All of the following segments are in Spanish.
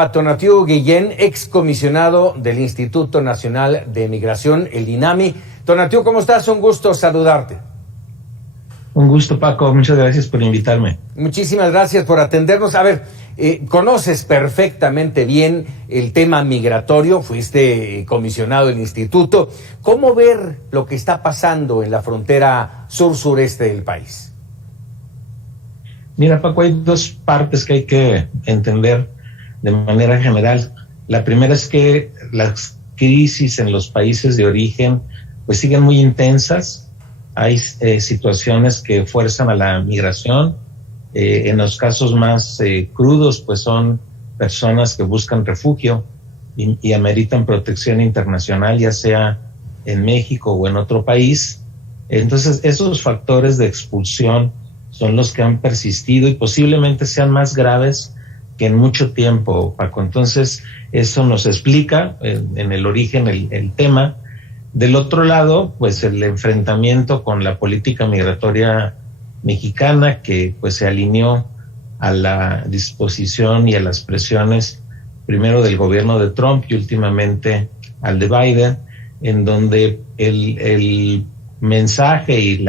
a Tonatiuh Guillén, excomisionado del Instituto Nacional de Migración, el INAMI. Tonatiuh, ¿cómo estás? Un gusto saludarte. Un gusto, Paco. Muchas gracias por invitarme. Muchísimas gracias por atendernos. A ver, conoces perfectamente bien el tema migratorio, fuiste comisionado del instituto. ¿Cómo ver lo que está pasando en la frontera sur-sureste del país? Mira, Paco, hay dos partes que hay que entender de manera general. La primera es que las crisis en los países de origen pues siguen muy intensas. Hay situaciones que fuerzan a la migración. En los casos más crudos, pues son personas que buscan refugio y ameritan protección internacional, ya sea en México o en otro país. Entonces, esos factores de expulsión son los que han persistido y posiblemente sean más graves que en mucho tiempo, Paco. Entonces, eso nos explica en el origen el tema. Del otro lado, pues el enfrentamiento con la política migratoria mexicana, que pues se alineó a la disposición y a las presiones primero del gobierno de Trump y últimamente al de Biden, en donde el mensaje y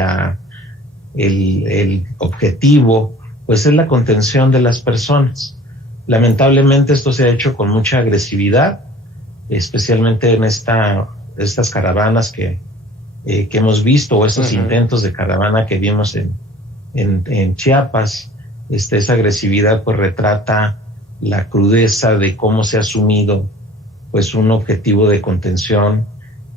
el objetivo pues es la contención de las personas. Lamentablemente esto se ha hecho con mucha agresividad, especialmente en estas caravanas que hemos visto, o estos intentos de caravana que vimos en Chiapas. Esa agresividad pues retrata la crudeza de cómo se ha asumido pues un objetivo de contención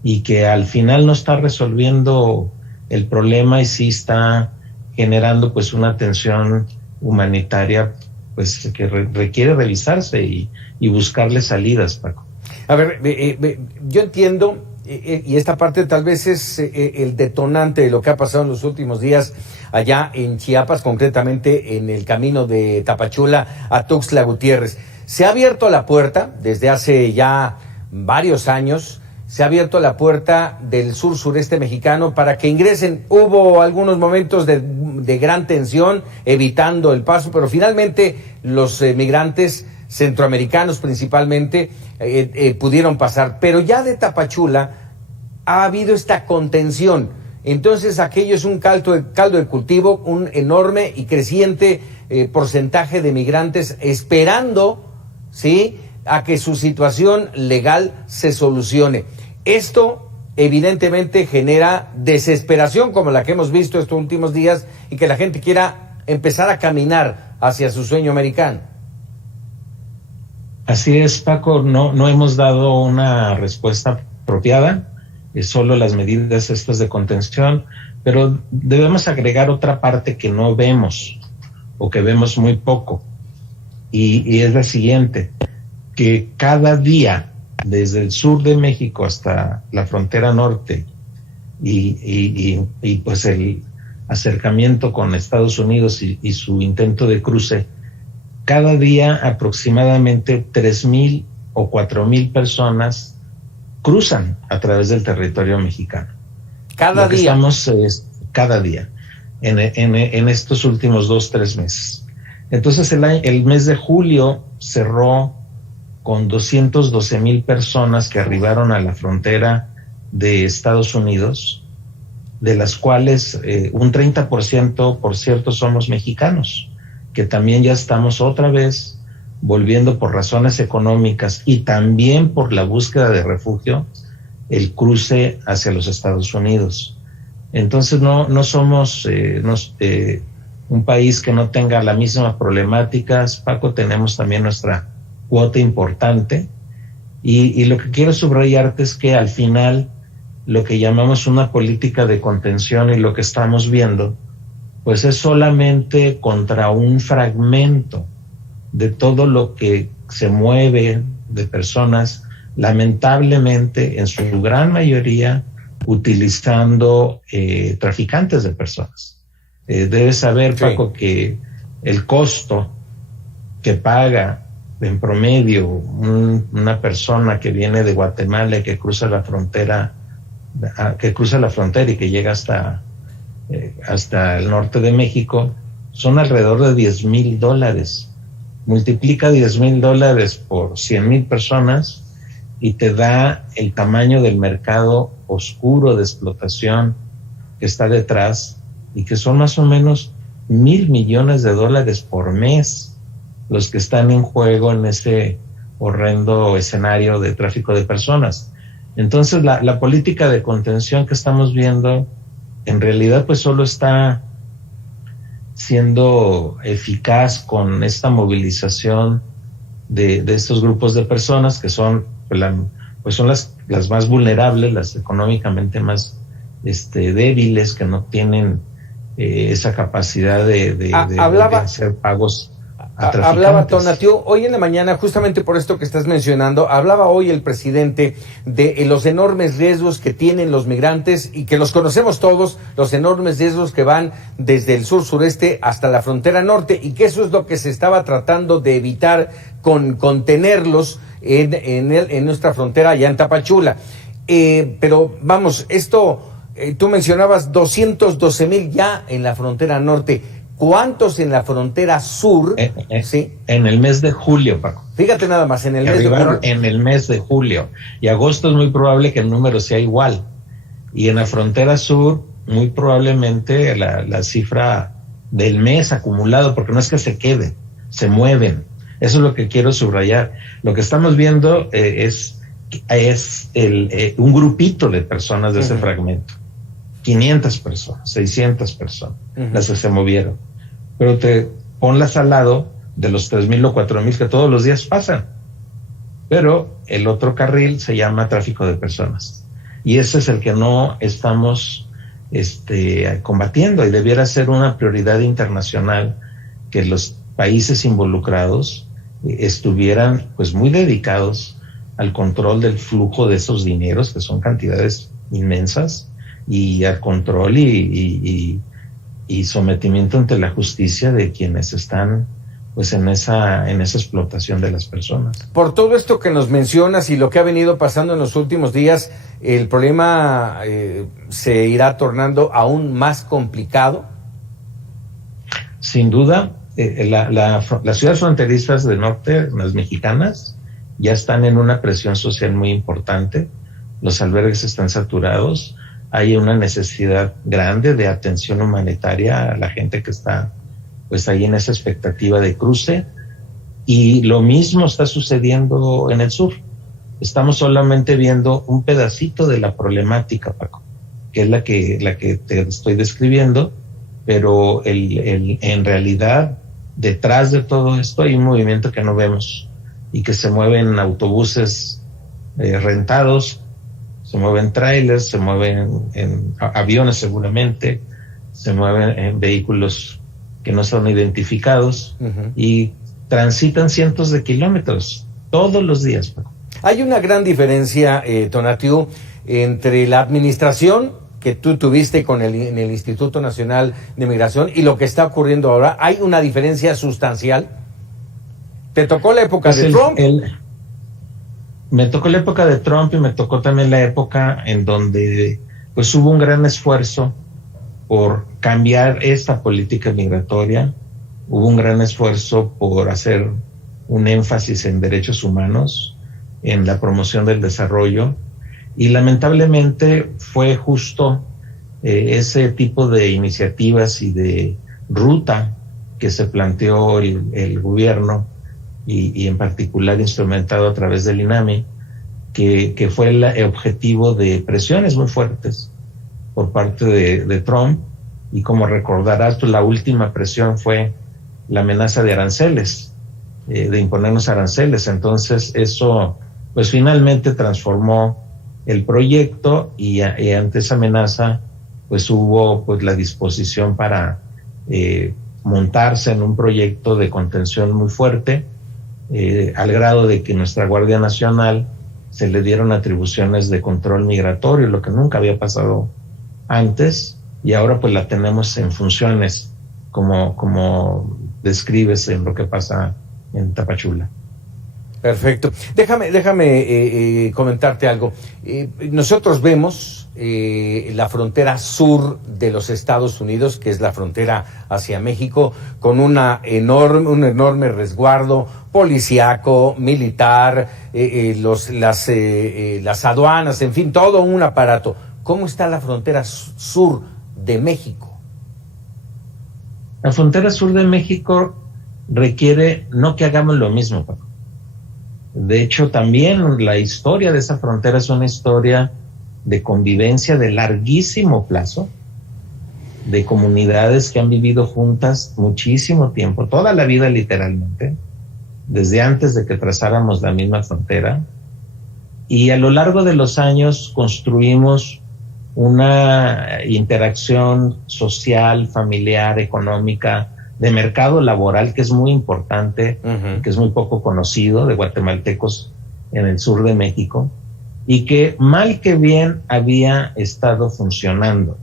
y que al final no está resolviendo el problema y sí está generando pues una tensión humanitaria pues que requiere revisarse y buscarle salidas, Paco. A ver, yo entiendo, y esta parte tal vez es el detonante de lo que ha pasado en los últimos días allá en Chiapas, concretamente en el camino de Tapachula a Tuxtla Gutiérrez. Se ha abierto la puerta desde hace ya varios años, se ha abierto la puerta del sur-sureste mexicano para que ingresen. Hubo algunos momentos de gran tensión, evitando el paso, pero finalmente los migrantes centroamericanos principalmente pudieron pasar. Pero ya de Tapachula ha habido esta contención. Entonces aquello es un caldo de cultivo, un enorme y creciente porcentaje de migrantes esperando, ¿sí?, a que su situación legal se solucione. Esto evidentemente genera desesperación como la que hemos visto estos últimos días y que la gente quiera empezar a caminar hacia su sueño americano. Así es, Paco, no hemos dado una respuesta apropiada, solo las medidas estas de contención, pero debemos agregar otra parte que no vemos o que vemos muy poco, y es la siguiente, que cada día desde el sur de México hasta la frontera norte y pues el acercamiento con Estados Unidos y su intento de cruce, cada día aproximadamente 3,000 o 4,000 personas cruzan a través del territorio mexicano. Cada día. Estamos cada día en estos últimos 2-3 meses. Entonces el mes de julio cerró con 212,000 personas que arribaron a la frontera de Estados Unidos, de las cuales un 30%, por cierto, somos mexicanos, que también ya estamos otra vez volviendo por razones económicas y también por la búsqueda de refugio, el cruce hacia los Estados Unidos. Entonces no somos un país que no tenga la misma problemática. Paco, tenemos también nuestra cuota importante y lo que quiero subrayarte es que al final lo que llamamos una política de contención y lo que estamos viendo pues es solamente contra un fragmento de todo lo que se mueve de personas, lamentablemente en su gran mayoría utilizando traficantes de personas. Debes saber, Paco, que el costo que paga en promedio una persona que viene de Guatemala y que cruza la frontera y que llega hasta el norte de México, son alrededor de $10,000. multiplica $10,000 por 100,000 personas y te da el tamaño del mercado oscuro de explotación que está detrás, y que son más o menos $1,000 millones por mes los que están en juego en ese horrendo escenario de tráfico de personas. Entonces la política de contención que estamos viendo en realidad pues solo está siendo eficaz con esta movilización de estos grupos de personas que son son las más vulnerables, las económicamente más débiles, que no tienen esa capacidad de hacer pagos a traficantes. Hablaba Tonatiuh hoy en la mañana, justamente por esto que estás mencionando, hablaba hoy el presidente de los enormes riesgos que tienen los migrantes, y que los conocemos todos, los enormes riesgos que van desde el sur-sureste hasta la frontera norte, y que eso es lo que se estaba tratando de evitar con contenerlos en nuestra frontera allá en Tapachula. Pero vamos, tú mencionabas 212,000 ya en la frontera norte. ¿Cuántos en la frontera sur? ¿Sí? En el mes de julio, Paco. Fíjate nada más, en el mes de julio. En el mes de julio. Y agosto es muy probable que el número sea igual. Y en la frontera sur, muy probablemente la cifra del mes acumulado, porque no es que se queden, se mueven. Eso es lo que quiero subrayar. Lo que estamos viendo es un grupito de personas de ese fragmento. 500 personas, 600 personas, las que se movieron. Pero ponlas al lado de los 3,000 o 4,000 que todos los días pasan. Pero el otro carril se llama tráfico de personas. Y ese es el que no estamos combatiendo, y debiera ser una prioridad internacional que los países involucrados estuvieran pues muy dedicados al control del flujo de esos dineros, que son cantidades inmensas, y al control y sometimiento ante la justicia de quienes están pues en esa explotación de las personas. Por todo esto que nos mencionas y lo que ha venido pasando en los últimos días, ¿el problema se irá tornando aún más complicado? Sin duda, las ciudades fronterizas del norte, las mexicanas, ya están en una presión social muy importante. Los albergues están saturados. Hay una necesidad grande de atención humanitaria a la gente que está pues ahí en esa expectativa de cruce, y lo mismo está sucediendo en el sur. Estamos solamente viendo un pedacito de la problemática, Paco, que es la que te estoy describiendo, pero en realidad detrás de todo esto hay un movimiento que no vemos, y que se mueven autobuses rentados, se mueven trailers, se mueven en aviones seguramente, se mueven en vehículos que no son identificados, y transitan cientos de kilómetros todos los días, Paco. Hay una gran diferencia, Tonatiuh, entre la administración que tú tuviste en el Instituto Nacional de Migración y lo que está ocurriendo ahora. ¿Hay una diferencia sustancial? ¿Te tocó la época de Trump? Me tocó la época de Trump, y me tocó también la época en donde pues hubo un gran esfuerzo por cambiar esta política migratoria. Hubo un gran esfuerzo por hacer un énfasis en derechos humanos, en la promoción del desarrollo, y lamentablemente fue justo ese tipo de iniciativas y de ruta que se planteó el gobierno, y en particular instrumentado a través del INAMI, que fue el objetivo de presiones muy fuertes por parte de Trump. Y como recordarás tú, la última presión fue la amenaza de aranceles, de imponernos aranceles. Entonces eso pues finalmente transformó el proyecto, y ante esa amenaza pues hubo pues la disposición para montarse en un proyecto de contención muy fuerte, al grado de que nuestra Guardia Nacional se le dieron atribuciones de control migratorio, lo que nunca había pasado antes, y ahora pues la tenemos en funciones, como describes en lo que pasa en Tapachula. Perfecto. Déjame comentarte algo. Nosotros vemos la frontera sur de los Estados Unidos, que es la frontera hacia México, con un enorme resguardo policíaco, militar, las aduanas, en fin, todo un aparato. ¿Cómo está la frontera sur de México? La frontera sur de México requiere no que hagamos lo mismo, Paco. De hecho, también la historia de esa frontera es una historia de convivencia de larguísimo plazo, de comunidades que han vivido juntas muchísimo tiempo, toda la vida literalmente, desde antes de que trazáramos la misma frontera. Y a lo largo de los años construimos una interacción social, familiar, económica, de mercado laboral que es muy importante, que es muy poco conocido, de guatemaltecos en el sur de México, y que mal que bien había estado funcionando.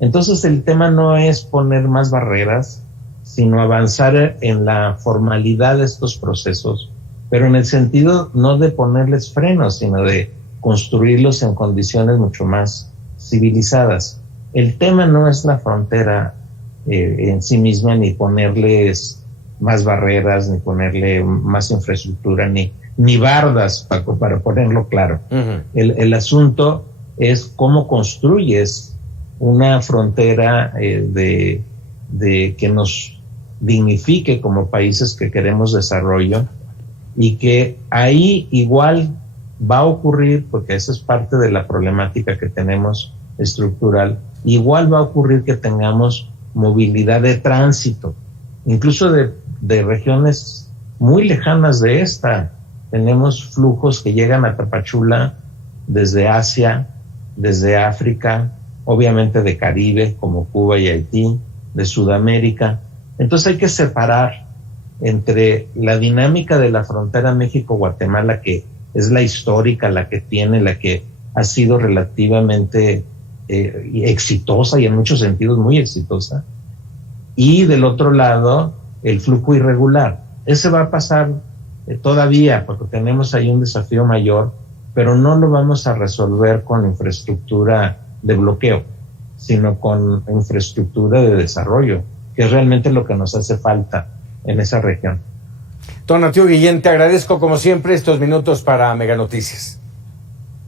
Entonces el tema no es poner más barreras, sino avanzar en la formalidad de estos procesos, pero en el sentido no de ponerles frenos, sino de construirlos en condiciones mucho más civilizadas. El tema no es la frontera en sí misma, ni ponerles más barreras, ni ponerle más infraestructura, ni bardas, Paco, para ponerlo claro. El asunto es cómo construyes una frontera de que nos dignifique como países que queremos desarrollo, y que ahí igual va a ocurrir, porque esa es parte de la problemática que tenemos estructural, igual va a ocurrir que tengamos movilidad de tránsito, incluso de regiones muy lejanas de esta. Tenemos flujos que llegan a Tapachula desde Asia, desde África, obviamente de Caribe, como Cuba y Haití, de Sudamérica. Entonces hay que separar entre la dinámica de la frontera México-Guatemala, que es la histórica, la que ha sido relativamente exitosa y en muchos sentidos muy exitosa, y del otro lado el flujo irregular. Ese va a pasar todavía, porque tenemos ahí un desafío mayor, pero no lo vamos a resolver con infraestructura de bloqueo, sino con infraestructura de desarrollo, que es realmente lo que nos hace falta en esa región. Tonatiuh Guillén, te agradezco como siempre estos minutos para Mega Noticias.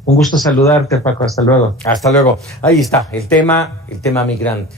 Un gusto saludarte, Paco. Hasta luego. Hasta luego. Ahí está, el tema migrante.